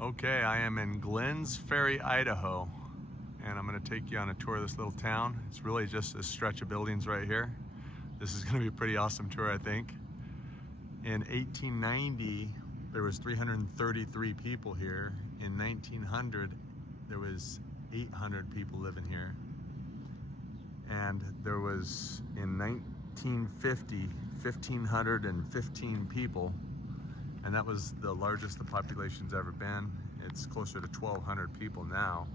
Okay, I am in Glenn's Ferry, Idaho, and I'm going to take you on a tour of this little town. It's really just a stretch of buildings right here. This is going to be a pretty awesome tour, I think. In 1890, there was 333 people here. In 1900, there was 800 people living here. And there was, in 1950, 1,515 people. And that was the largest the population's ever been. It's closer to 1,200 people now.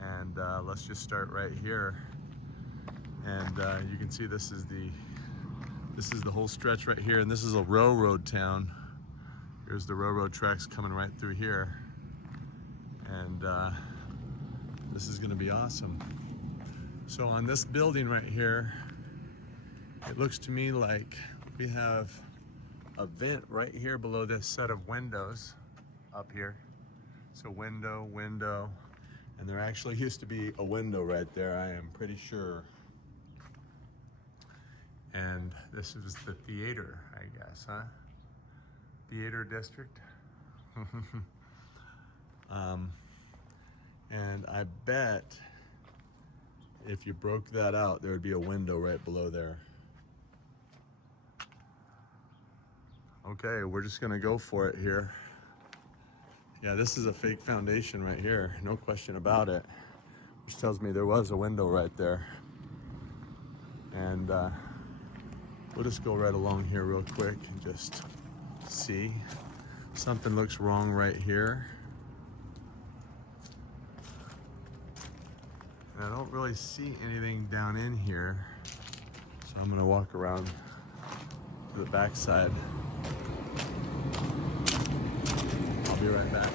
And let's just start right here. And you can see this is the whole stretch right here, and this is a railroad town. Here's the railroad tracks coming right through here. And this is gonna be awesome. So on this building right here, it looks to me like we have a vent right here below this set of windows up here. So window, and there actually used to be a window right there, I am pretty sure. And this is the theater, I guess, huh? Theater district. And I bet if you broke that out, there would be a window right below there. Okay, we're just gonna go for it here. Yeah, this is a fake foundation right here, no question about it, which tells me there was a window right there. And we'll just go right along here real quick and just see. Something looks wrong right here. And I don't really see anything down in here, so I'm gonna walk around to the back side. I'll be right back.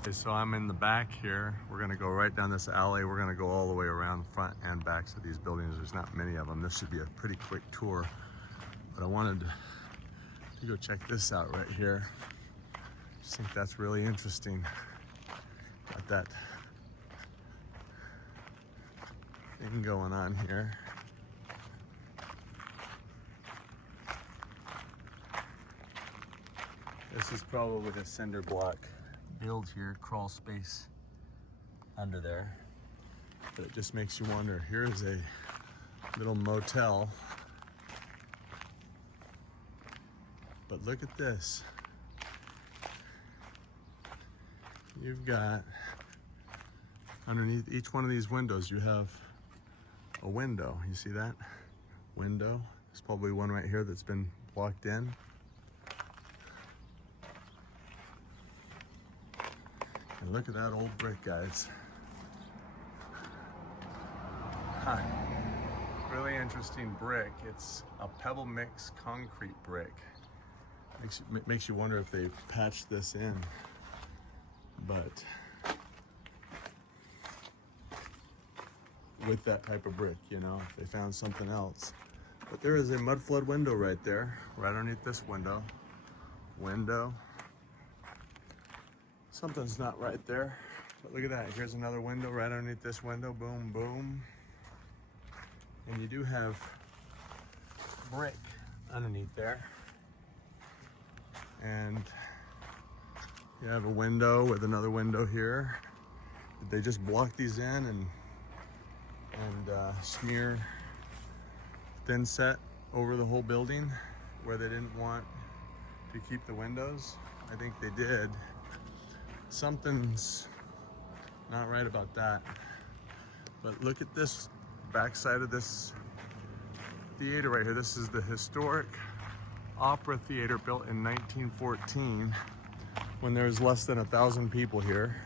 Okay, so I'm in the back here. We're gonna go right down this alley. We're gonna go all the way around the front and backs of these buildings. There's not many of them. This should be a pretty quick tour, but I wanted to go check this out right here. Just think that's really interesting. Got that thing going on here. This is probably a cinder block build here, crawl space under there. But it just makes you wonder. Here's a little motel. But look at this. You've got, underneath each one of these windows, you have a window. You see that? Window. There's probably one right here that's been blocked in. And look at that old brick, guys. Huh. Really interesting brick. It's a pebble mix concrete brick. Makes you wonder if they've patched this in. But with that type of brick, you know, if they found something else. But there is a mud flood window right there, right underneath this window. Window. Something's not right there, but look at that. Here's another window right underneath this window. Boom, boom. And you do have brick underneath there. And you have a window with another window here. Did they just block these in and smear thin set over the whole building where they didn't want to keep the windows? I think they did. Something's not right about that. But look at this backside of this theater right here. This is the historic opera theater built in 1914 when there was less than 1,000 people here.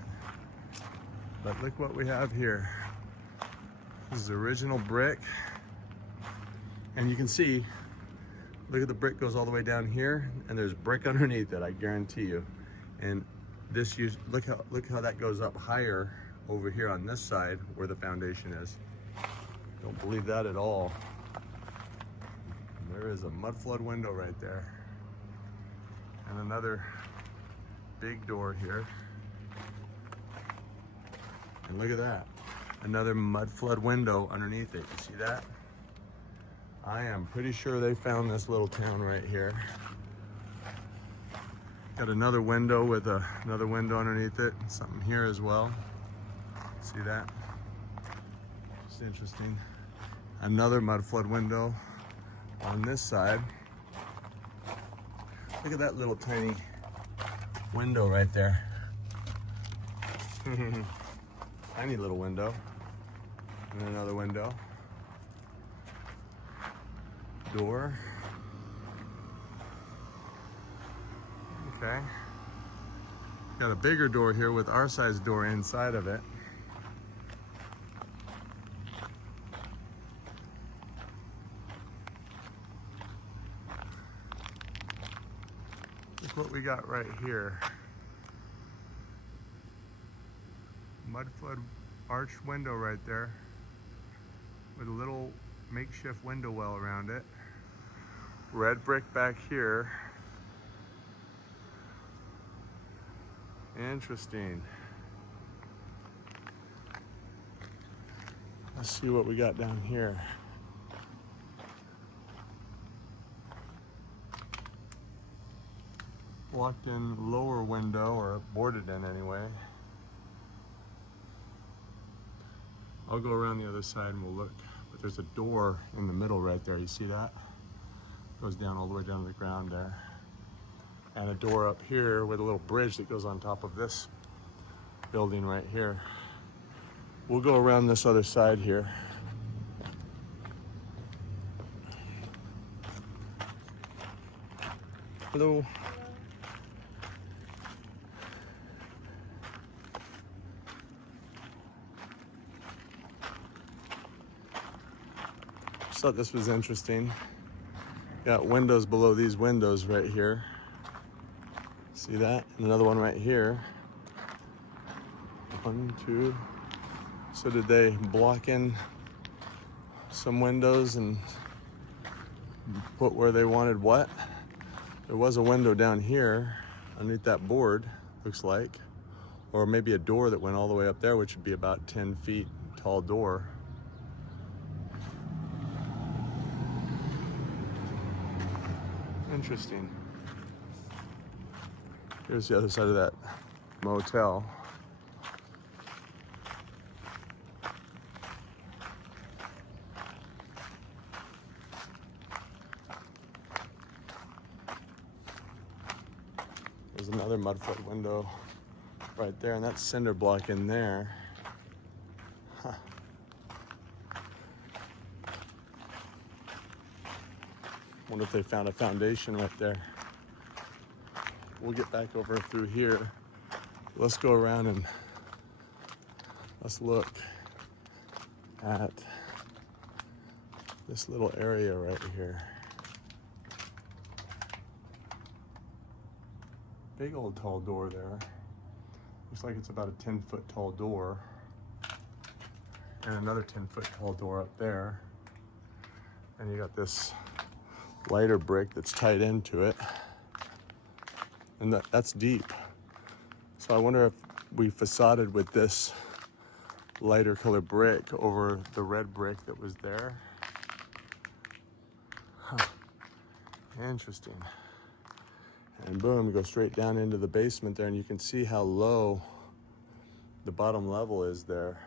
But look what we have here. This is original brick. And you can see, look at the brick goes all the way down here, and there's brick underneath it, I guarantee you. And this, look how that goes up higher over here on this side where the foundation is. Don't believe that at all. There is a mud flood window right there. And another big door here. And look at that. Another mud flood window underneath it. You see that? I am pretty sure they found this little town right here. Got another window with another window underneath it. Something here as well. See that? It's interesting. Another mud flood window on this side. Look at that little tiny window right there. Tiny little window. And another window. Door. Okay. Got a bigger door here with our size door inside of it. Look what we got right here. Mud flood arched window right there with a little makeshift window well around it. Red brick back here. Interesting. Let's see what we got down here. Blocked in lower window, or boarded in anyway. I'll go around the other side and we'll look. But there's a door in the middle right there. You see that? Goes down all the way down to the ground there. And a door up here with a little bridge that goes on top of this building right here. We'll go around this other side here. Hello. Just thought this was interesting. Got windows below these windows right here. See that? And another one right here. 1, 2. So did they block in some windows and put where they wanted what? There was a window down here underneath that board, looks like. Or maybe a door that went all the way up there, which would be about 10 feet tall door. Interesting. Here's the other side of that motel. There's another mud flood window right there, and that's cinder block in there. Huh. Wonder if they found a foundation right there. We'll get back over through here. Let's go around and let's look at this little area right here. Big old tall door there. Looks like it's about a 10-foot tall door. And another 10-foot tall door up there. And you got this lighter brick that's tied into it. And that's deep. So I wonder if we facaded with this lighter color brick over the red brick that was there. Huh. Interesting. And boom, go straight down into the basement there, and you can see how low the bottom level is there.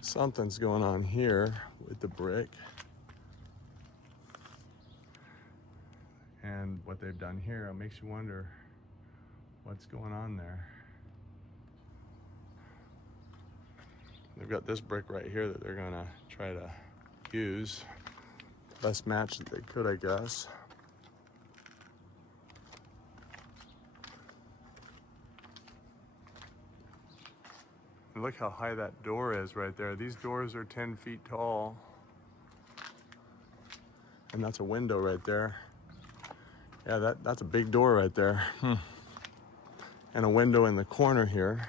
Something's going on here with the brick. And what they've done here, it makes you wonder what's going on there. They've got this brick right here that they're gonna try to use. Best match that they could, I guess. And look how high that door is right there. These doors are 10 feet tall. And that's a window right there. Yeah, that's a big door right there. And a window in the corner here.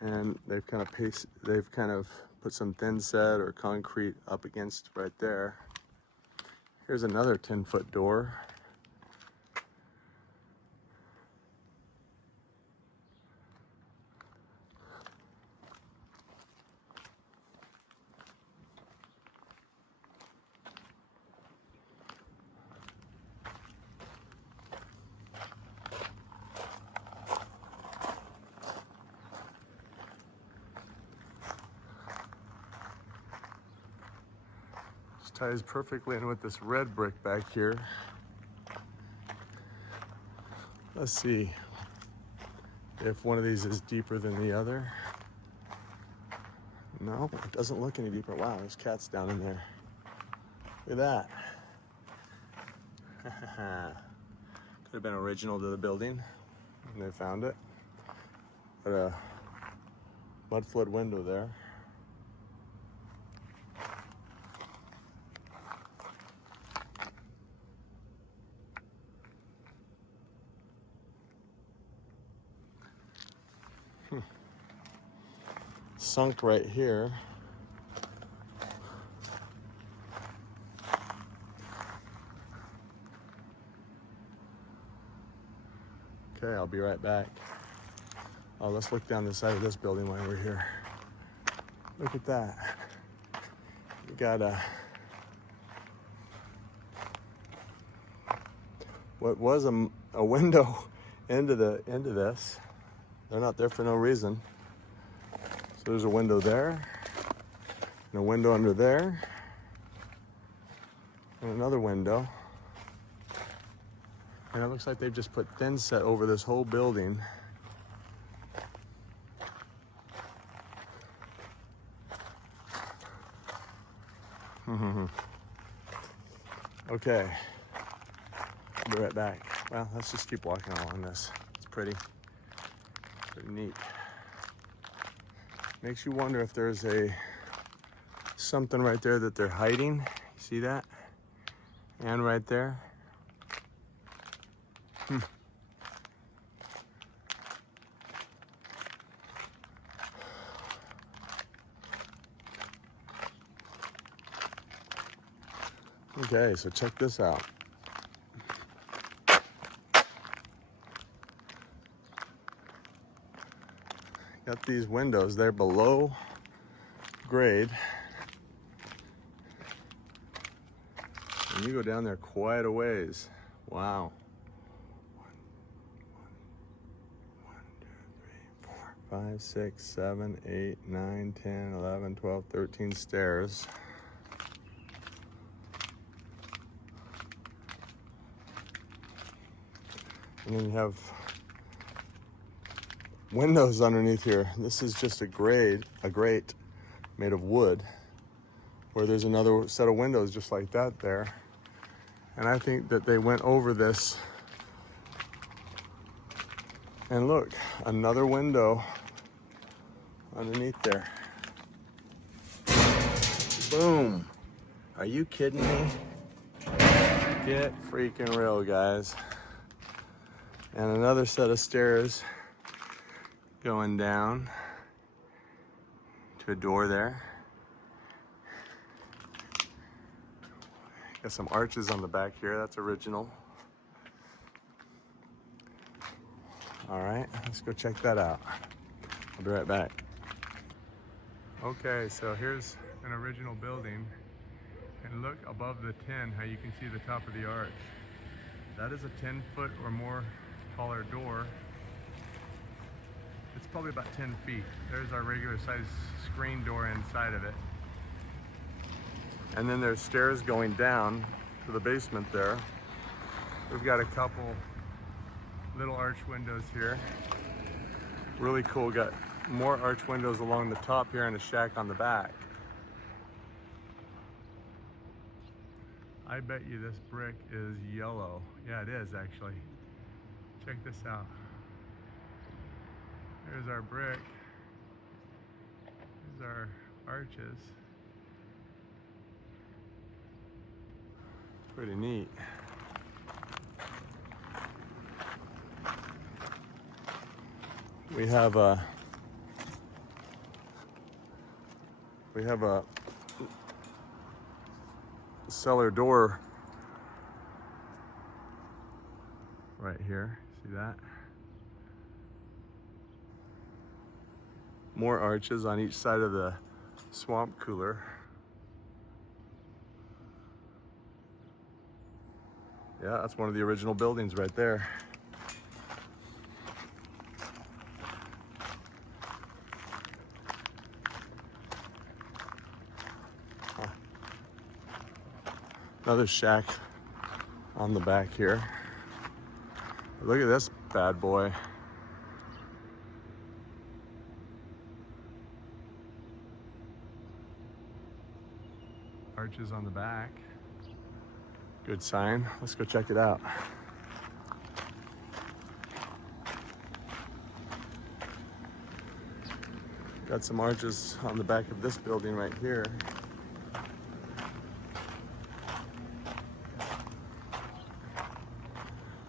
And they've kind of put some thin set or concrete up against right there. Here's another 10-foot door. ties perfectly in with this red brick back here. Let's see if one of these is deeper than the other. No, it doesn't look any deeper. Wow, there's cats down in there. Look at that. Could have been original to the building when they found it. Got a mud flood window there. Sunk right here. Okay, I'll be right back. Oh, let's look down the side of this building while we're here. Look at that. We got what was a window into this. They're not there for no reason. So there's a window there, and a window under there, and another window. And it looks like they've just put thin set over this whole building. Okay, I'll be right back. Well, let's just keep walking along this. It's pretty neat. Makes you wonder if there's something right there that they're hiding. You see that? And right there. Okay, so check this out. Got these windows, they're below grade. And you go down there quite a ways. Wow. 5, 6, 7, 8, 9, 10, 11, 12, 13 stairs. And then you have windows underneath here. This is just a grate made of wood, where there's another set of windows just like that there. And I think that they went over this. And look, another window underneath there. Boom. Are you kidding me? Get freaking real, guys. And another set of stairs going down to a door there. Got some arches on the back here. That's original. All right, let's go check that out. I'll be right back. Okay, so here's an original building. And look above the 10, how you can see the top of the arch. That is a 10-foot or more taller door. It's probably about 10 feet. There's our regular size screen door inside of it. And then there's stairs going down to the basement there. We've got a couple little arch windows here. Really cool, got more arch windows along the top here and a shack on the back. I bet you this brick is yellow. Yeah, it is actually. Check this out. There's our brick. There's our arches. Pretty neat. We have a cellar door right here. See that? More arches on each side of the swamp cooler. Yeah, that's one of the original buildings right there. Another shack on the back here. Look at this bad boy. Arches on the back. Good sign. Let's go check it out. Got some arches on the back of this building right here.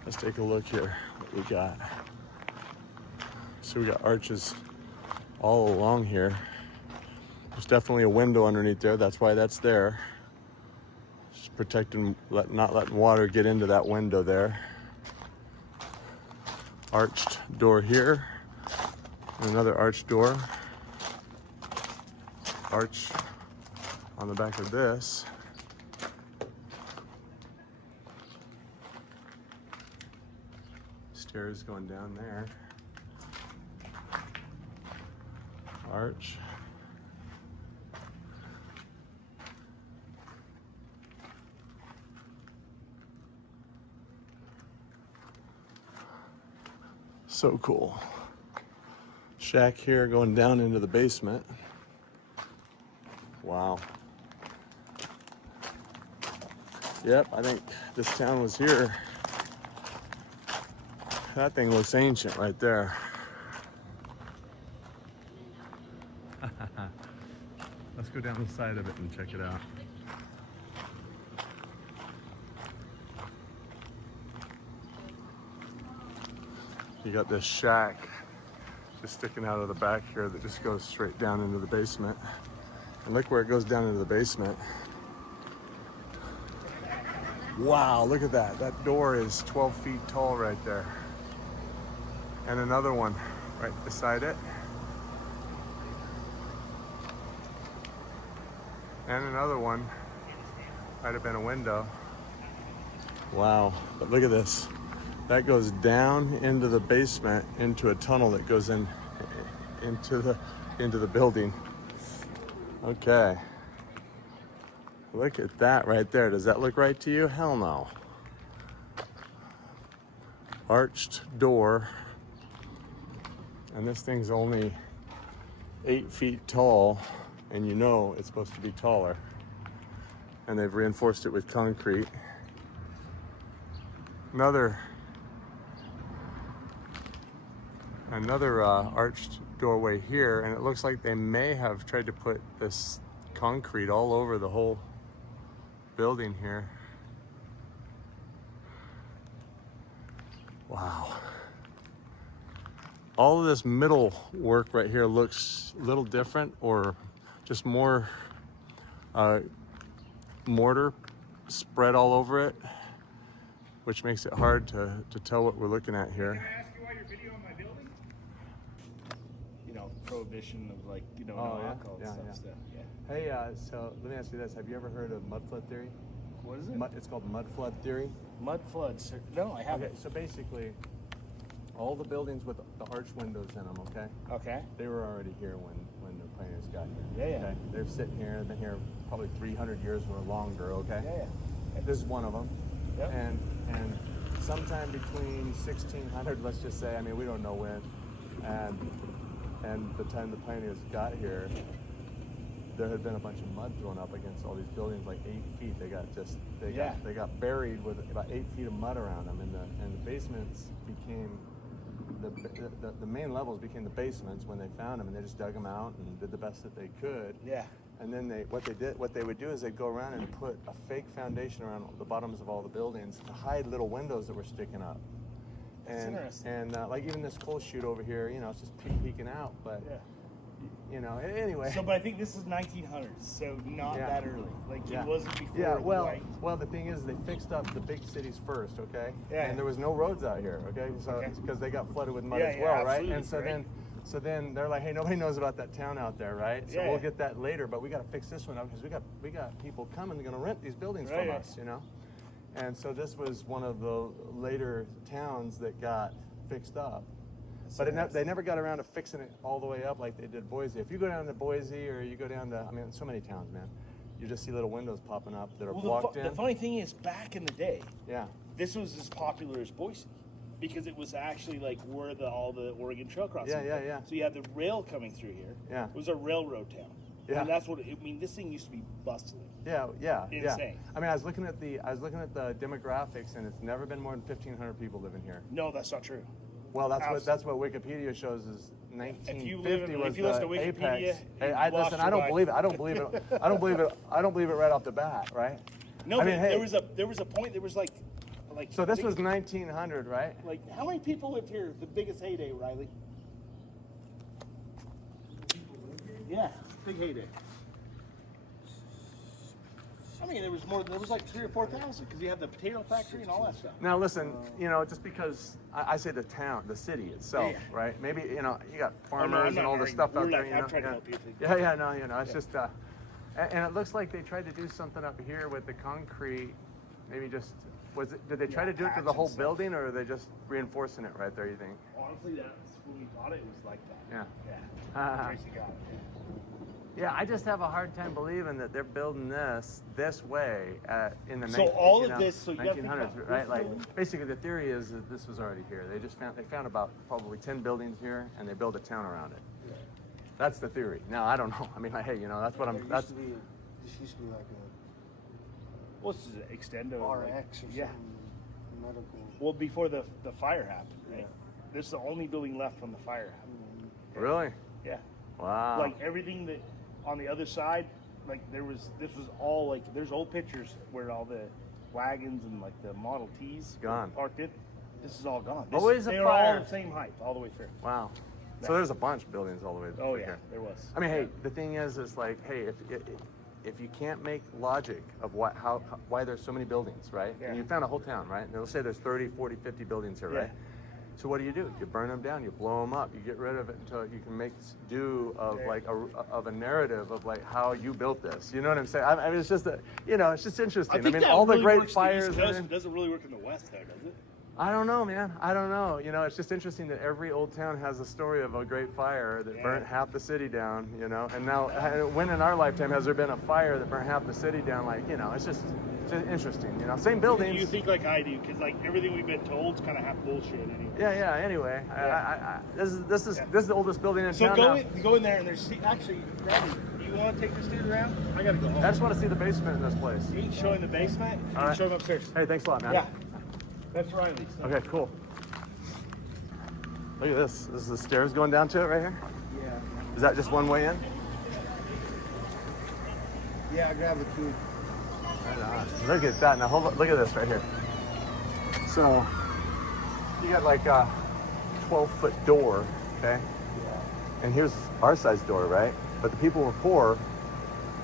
Let's take a look here, what we got. So we got arches all along here. There's definitely a window underneath there. That's why that's there. Just protecting, not letting water get into that window there. Arched door here. And another arched door. Arch on the back of this. Stairs going down there. Arch. So cool. Shack here going down into the basement. Wow. Yep, I think this town was here. That thing looks ancient right there. Let's go down the side of it and check it out. You got this shack just sticking out of the back here that just goes straight down into the basement. And look where it goes down into the basement. Wow, look at that. That door is 12 feet tall right there. And another one right beside it. And another one. Might have been a window. Wow, but look at this. That goes down into the basement, into a tunnel that goes in into the building. Okay. Look at that right there. Does that look right to you? Hell no. Arched door. And this thing's only 8 feet tall, and you know it's supposed to be taller. And they've reinforced it with concrete. Another arched doorway here, and it looks like they may have tried to put this concrete all over the whole building here. Wow. All of this middle work right here looks a little different, or just more mortar spread all over it, which makes it hard to tell what we're looking at here. Can I ask you why you're videoing my building? You know, prohibition of, like, you know, no alcohol and stuff. Yeah. Hey, so let me ask you this. Have you ever heard of mudflood theory? What is it? It's called mudflood theory. Mud floods. No, I haven't. Okay, so basically, all the buildings with the arch windows in them, okay? Okay. They were already here when the pioneers got here. Yeah, yeah. Okay? They're sitting here, they've been here probably 300 years or longer, okay? Yeah, yeah. This is one of them. Yep. And sometime between 1600, let's just say, I mean, we don't know when, and the time the pioneers got here, there had been a bunch of mud thrown up against all these buildings, like 8 feet. They got buried with about 8 feet of mud around them, and the basements became the main levels became the basements when they found them, and they just dug them out and did the best that they could. Yeah. And then what they would do is they'd go around and put a fake foundation around the bottoms of all the buildings to hide little windows that were sticking up. That's interesting. And like even this coal chute over here, you know, it's just peeking out, but you know, anyway. So, but I think this is 1900s, so not that early. Like it wasn't before. Yeah, well, the thing is, they fixed up the big cities first, okay? Yeah. And there was no roads out here, okay? So it's because they got flooded with mud as well, right? And so then they're like, hey, nobody knows about that town out there, right? So we'll get that later, but we got to fix this one up because we got people coming. They're going to rent these buildings from us, you know. And so this was one of the later towns that got fixed up. But they never got around to fixing it all the way up like they did Boise. If you go down to Boise or you go down to, I mean, so many towns, man. you just see little windows popping up that are Well, blocked in. the funny thing is, back in the day, Yeah. this was as popular as Boise because it was actually like where all the Oregon Trail crossings. Yeah. So you had the rail coming through here. Yeah. It was a railroad town. Yeah. And that's what I mean. This thing used to be bustling. Yeah. Insane. I mean, I was looking at the demographics, and it's never been more than 1,500 people living here. No, that's not true. Well, that's what Wikipedia shows is 1950 was if you listen the to Wikipedia, apex. Hey, listen, I don't believe it. I don't believe it. I don't believe it. I don't believe it right off the bat, right? No, I mean, hey, there was a point. There was like. So this was 1900, right? Like, how many people lived here? The biggest heyday, Riley. Yeah, big heyday. I mean, there was like 3,000 or 4,000 because you had the potato factory and all that stuff. Now listen, just because I say the town, the city itself, right? Maybe you got farmers and all the stuff out there. I'm trying to help you. It's just, and it looks like they tried to do something up here with the concrete. Maybe just did they try to do it to the whole building, or are they just reinforcing it right there? You think? Honestly, that's when we bought it. It was like that. Yeah. Tracy got it. Yeah, I just have a hard time believing that they're building this way in the 1900s, right? Like basically, the theory is that this was already here. They found about probably 10 buildings here, and they built a town around it. Yeah. That's the theory. Now I don't know. I mean, hey, that's what I'm. This used to be like What's the extendo? RX or something medical. Well, before the fire happened, right? This is the only building left from the fire. Really? Yeah. Wow. Like everything that on the other side, like this was all like there's old pictures where all the wagons and like the Model Ts gone parked in. This is all gone. Always a they fire. were all the same height all the way through. Wow. So there's a bunch of buildings all the way through. Oh yeah, there was. I mean, hey, the thing is like, hey, if you can't make logic of why there's so many buildings, right? Yeah. And you found a whole town, right? And let's say there's 30, 40, 50 buildings here, right? So what do? You burn them down, you blow them up, you get rid of it until you can make do of like a narrative of like how you built this. You know what I'm saying? I mean, it's just it's just interesting. I mean, all the great fires. It doesn't really work in the West, though, does it? I don't know, man. I don't know. It's just interesting that every old town has a story of a great fire that burnt half the city down, And now, when in our lifetime has there been a fire that burnt half the city down? Like, it's just interesting, Same buildings. You think like I do, because like everything we've been told is kind of half bullshit anyway. Yeah. Anyway, this is the oldest building in town now. So go in there and there's actually, Robbie, do you want to take this dude around? I gotta go home. I just want to see the basement in this place. You ain't showing the basement. All right. Show him upstairs. Hey, thanks a lot, man. Yeah. That's Riley's. Okay, cool. Look at this. This is the stairs going down to it right here? Yeah. Is that just one way in? Yeah, I grabbed the key. Right on. Look at that. Now look at this right here. So you got like a 12-foot door, okay? Yeah. And here's our size door, right? But the people were poor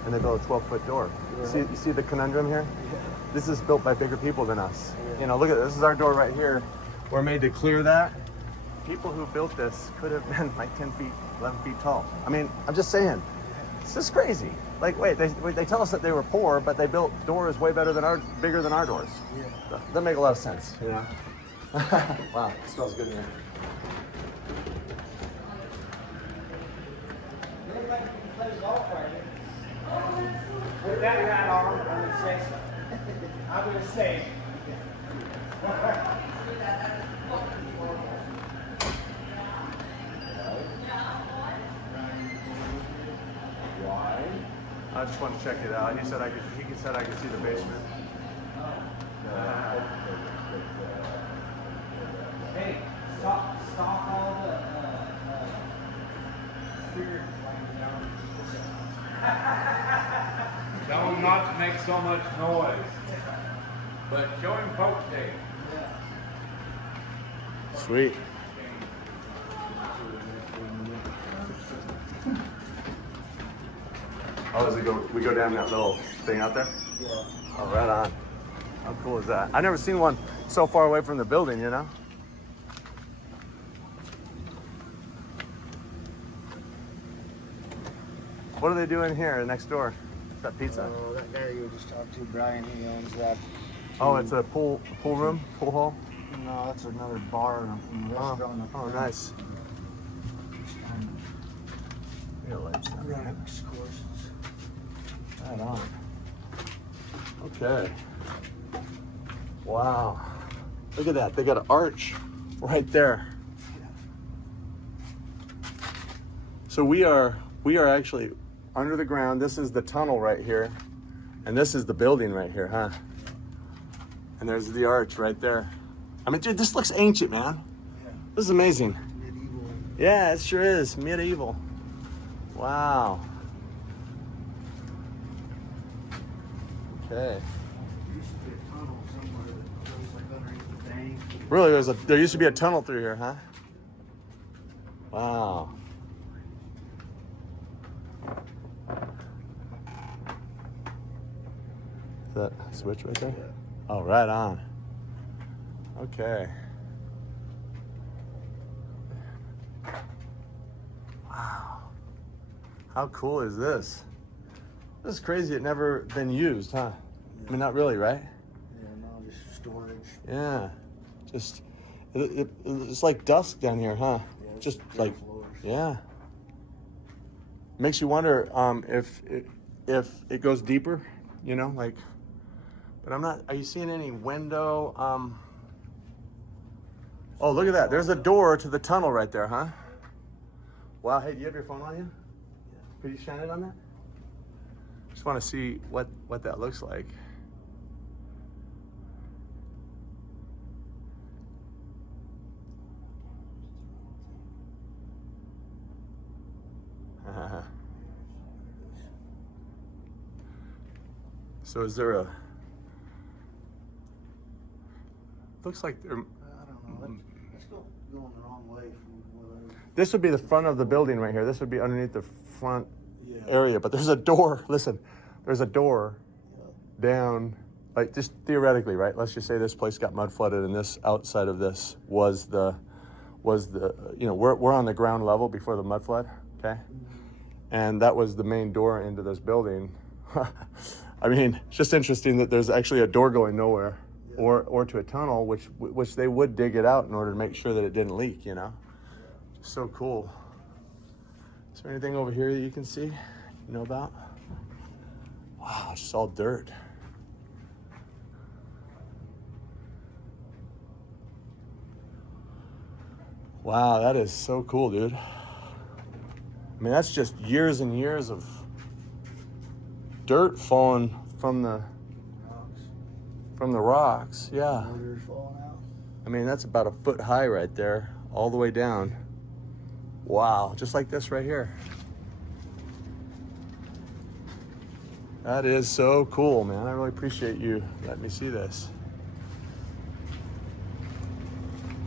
and they built a 12-foot door. Yeah. You see the conundrum here? Yeah. This is built by bigger people than us. Yeah. Look at this. This is our door right here. We're made to clear that. People who built this could have been like 10 feet, 11 feet tall. I mean, I'm just saying, this is crazy. Like, wait, they tell us that they were poor, but they built doors way bigger than our doors. Yeah. That make a lot of sense, Wow, it smells good in here. With that hat on, I'm gonna say something. I'm gonna say. Why? I just want to check it out. He said I could see the basement. Hey, stop all the spirit flames down. Tell him not to make so much noise. But show him poke tape. Sweet. Oh, we go down that little thing out there? Yeah. Oh, right on. How cool is that? I've never seen one so far away from the building, What are they doing here next door? It's that pizza. Oh, that guy you just talked to, Brian, he owns that. Oh, it's a pool room, pool hall? No, that's another bar and restaurant. Oh, nice. Real lights. Right, courses. Right on. Okay. Wow. Look at that. They got an arch right there. So we are actually under the ground. This is the tunnel right here. And this is the building right here, huh? And there's the arch right there. I mean, dude, this looks ancient, man. Yeah. This is amazing. Medieval. Yeah, it sure is. Medieval. Wow. Okay. There used to be a tunnel somewhere that goes like underneath the bank. Really, there used to be a tunnel through here, huh? Wow. Is that a switch right there? Yeah. Oh, right on. Okay. Wow. How cool is this? This is crazy. It never been used, huh? I mean, not really, right? Yeah, no, just storage. Yeah. Just, it's like dusk down here, huh? Yeah, it's Just bare like, floors. yeah. Makes you wonder if it goes deeper, you know, like. But I'm not. Are you seeing any window? Oh, look at that. There's a door to the tunnel right there, huh? Wow. Hey, do you have your phone on you? Yeah. Could you shine it on that? Just want to see what that looks like. So is there a? Looks like there. I don't know. Let's go going the wrong way from where This would be the front of the building right here. This would be underneath the front Yeah. area. But there's a door. Listen, there's a door down. Like just theoretically, right? Let's just say this place got mud flooded, and this outside of this was the you know we're on the ground level before the mud flood, okay? And that was the main door into this building. I mean, it's just interesting that there's actually a door going nowhere, or to a tunnel, which they would dig it out in order to make sure that it didn't leak, you know? So cool. Is there anything over here that you can see, you know about? Wow, it's just all dirt. Wow, that is so cool, dude. I mean, that's just years and years of dirt falling from the rocks. Yeah. Motors falling out. I mean, that's about a foot high right there, all the way down. Wow, just like this right here. That is so cool, man. I really appreciate you letting me see this.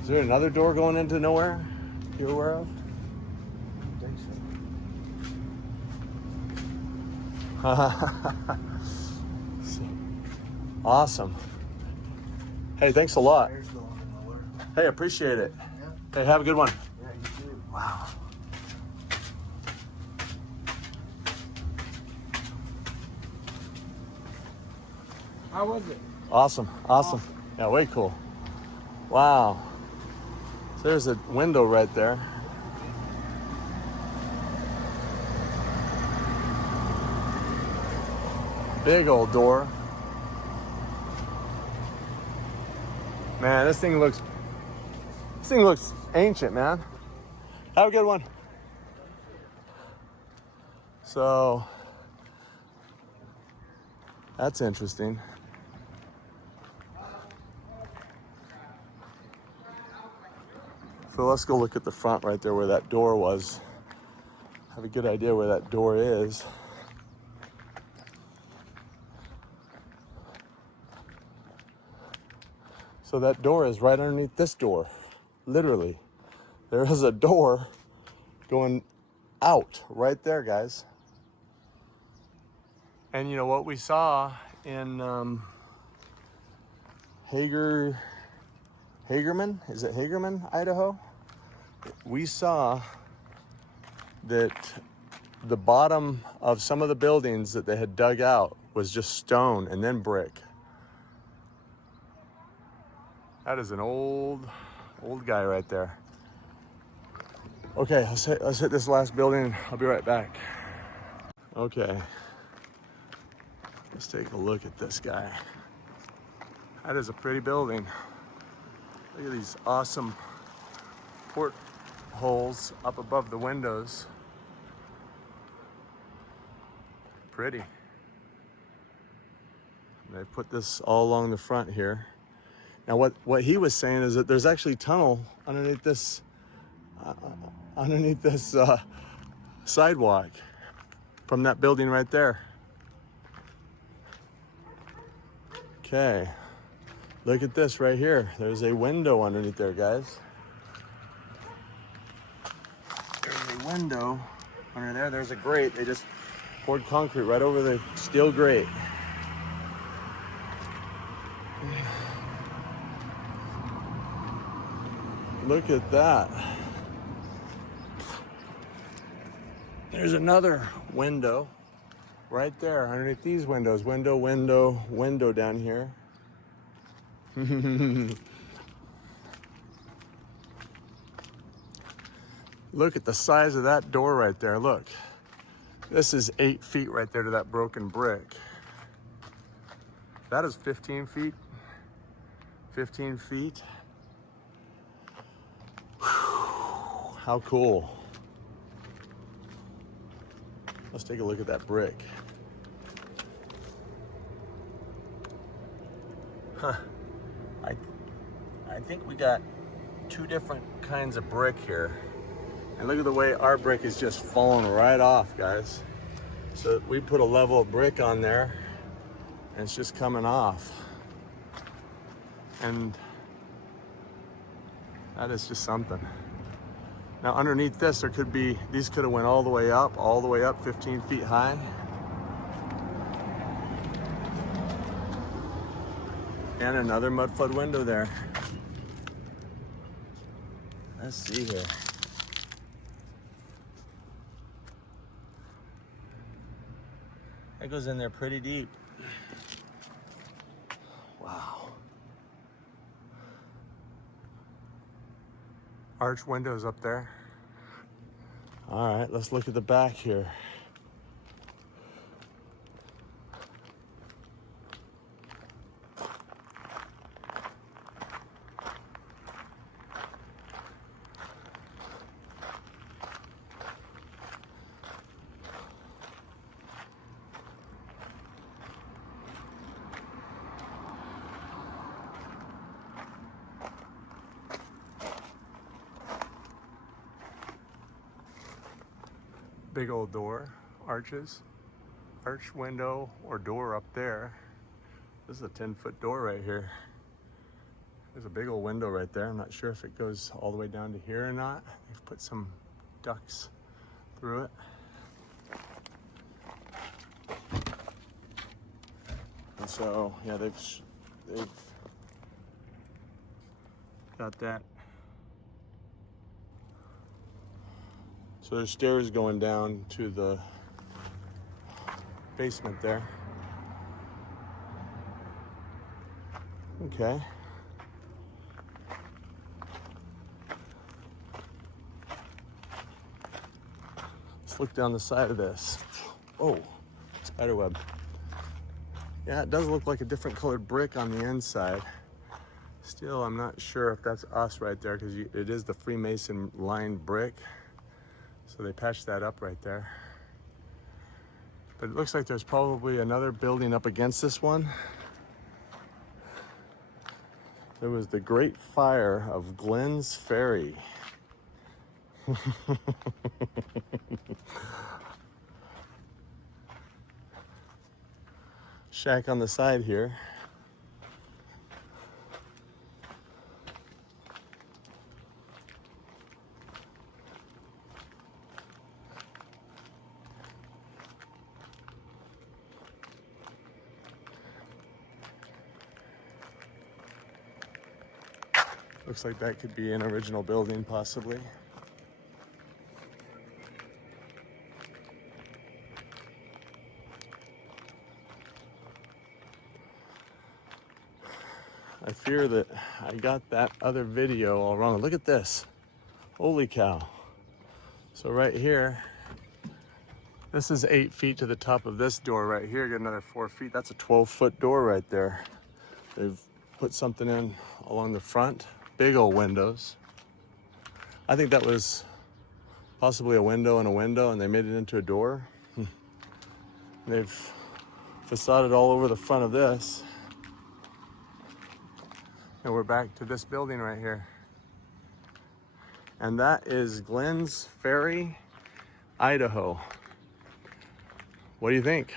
Is there another door going into nowhere you're aware of? I don't think so. Awesome. Hey, thanks a lot. There's going to nowhere. Hey, appreciate it. Yeah. Hey, have a good one. Yeah, you too. Wow. How was it? Awesome. Yeah, way cool. Wow. So there's a window right there. Big old door. Man, this thing looks ancient, man. Have a good one. So that's interesting. So let's go look at the front right there where that door was. Have a good idea where that door is. So that door is right underneath this door, literally. There is a door going out right there, guys. And you know what we saw in Hagerman? Is it Hagerman, Idaho? We saw that the bottom of some of the buildings that they had dug out was just stone and then brick. That is an old guy right there. Okay, let's hit this last building and I'll be right back. Okay. Let's take a look at this guy. That is a pretty building. Look at these awesome port holes up above the windows. Pretty. They put this all along the front here. Now what he was saying is that there's actually tunnel underneath this sidewalk from that building right there. Okay, look at this right here. There's a window underneath there, guys. There's a window under there. There's a grate. They just poured concrete right over the steel grate. Look at that. There's another window right there underneath these windows. Window down here. Look at the size of that door right there. Look. This is 8 feet right there to that broken brick. That is 15 feet. 15 feet. Whew, how cool. Let's take a look at that brick. Huh. I think we got 2 different kinds of brick here. And look at the way our brick is just falling right off, guys. So we put a level of brick on there and it's just coming off. And that is just something. Now underneath this, there could be, these could have went all the way up 15 feet high. And another mud flood window there. Let's see here. That goes in there pretty deep. Wow. Arch windows up there. All right, let's look at the back here. Big old door, arch window or door up there. This is a 10-foot door right here. There's a big old window right there. I'm not sure if it goes all the way down to here or not. They've put some ducts through it. And so, yeah, they've got that. So there's stairs going down to the basement there. Okay. Let's look down the side of this. Oh, spiderweb. Yeah, it does look like a different colored brick on the inside. Still, I'm not sure if that's us right there because it is the Freemason lined brick. So they patched that up right there. But it looks like there's probably another building up against this one. There was the Great Fire of Glenn's Ferry. Shack on the side here. Looks like that could be an original building, possibly. I fear that I got that other video all wrong. Look at this. Holy cow. So right here, This is 8 feet to the top of this door right here. Get another 4 feet. That's a 12-foot door right there. They've put something in along the front. Big old windows. I think that was possibly a window and they made it into a door. They've facaded all over the front of this. And we're back to this building right here. And that is Glenn's Ferry, Idaho. What do you think?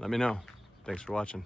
Let me know. Thanks for watching.